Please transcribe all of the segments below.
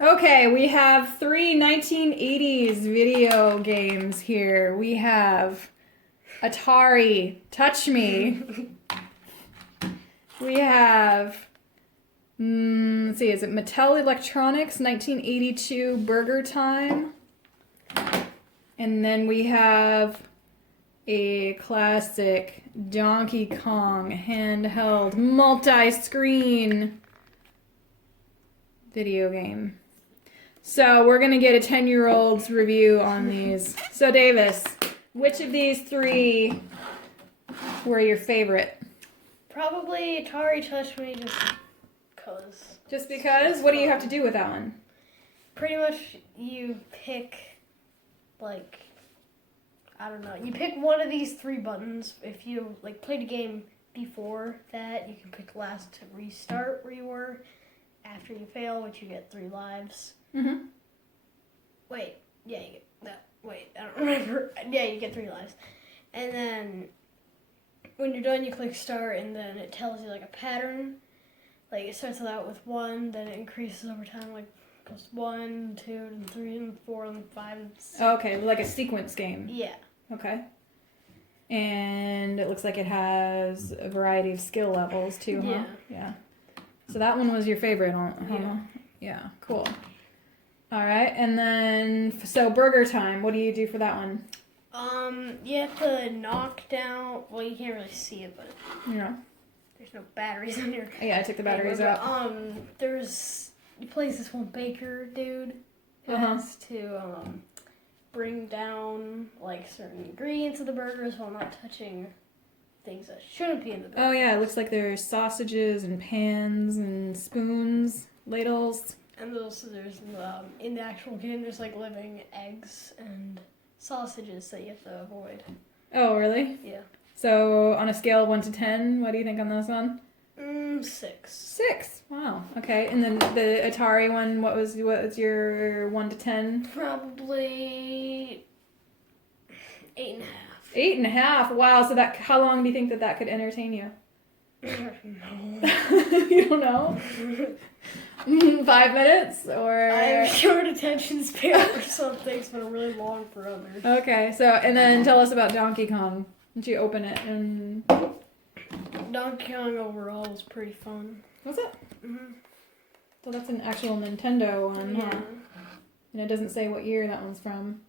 Okay, we have three 1980s video games here. We have Atari, Touch Me. We have, let's see, is it Mattel Electronics, 1982 Burger Time? And then we have a classic Donkey Kong handheld multi-screen video game. So we're going to get a 10-year-old's review on these. So Davis, which of these three were your favorite? Probably Atari Touch Me just because. Just because? What do you have to do with that one? Pretty much you pick, like, I don't know. You pick one of these three buttons. If you, like, played a game before that, you can pick last to restart where you were. After you fail, which you get 3 lives. Mm-hmm. Wait, yeah, you get that. Wait, I don't remember. Yeah, you get 3 lives. And then when you're done, you click start, and then it tells you like a pattern. Like it starts out with 1, then it increases over time, like goes 1, 2, and 3, and 4, and 5, and 6. Okay, like a sequence game. Yeah. Okay. And it looks like it has a variety of skill levels too, huh? Yeah. Yeah. So that one was your favorite, huh? Yeah. Yeah, cool. All right, and then, so Burger Time, what do you do for that one? You have to knock down, well, you can't really see it, but Yeah. there's no batteries in here. Yeah, I took the batteries out. You plays this one baker dude who Uh-huh. has to, bring down, like, certain ingredients of the burgers while not touching things that shouldn't be in the burger. Oh yeah, it looks like there's sausages and pans and spoons, ladles. And also there's, in the actual game, there's, like, living eggs and sausages that you have to avoid. Oh, really? Yeah. So on a scale of 1 to 10, what do you think on this one? 6. 6. Wow. Okay. And then the Atari one, what was your 1 to 10? Probably 8.5. 8.5. Wow. So how long do you think that could entertain you? No. You don't know? 5 minutes or? I have short attention span for some things, but really long for others. Okay. So and then tell us about Donkey Kong. Did you open it and? Donkey Kong overall was pretty fun. Was it? Mm-hmm. So that's an actual Nintendo one, Yeah. huh? And it doesn't say what year that one's from.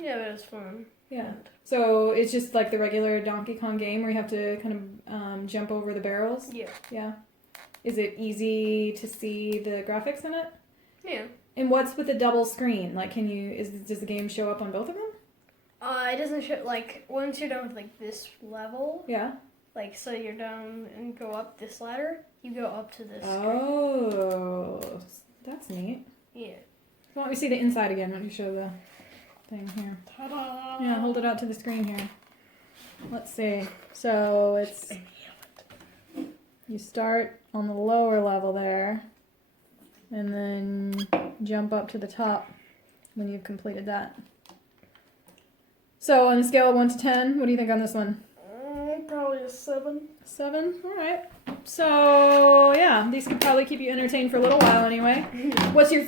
Yeah, but it was fun. Yeah. So it's just like the regular Donkey Kong game where you have to kind of jump over the barrels? Yeah. Yeah. Is it easy to see the graphics in it? Yeah. And what's with the double screen? Like, does the game show up on both of them? It doesn't show, like, once you're done with, like, this level, Yeah. like, so you're done and go up this ladder, you go up to this screen. Oh, that's neat. Yeah. Why don't we see the inside again? Why don't you show the thing here? Ta-da! Yeah, hold it out to the screen here. Let's see. So it's... You start on the lower level there, and then jump up to the top when you've completed that. So on a scale of 1 to 10, what do you think on this one? Probably a 7. 7? All right. So yeah, these could probably keep you entertained for a little while anyway. What's your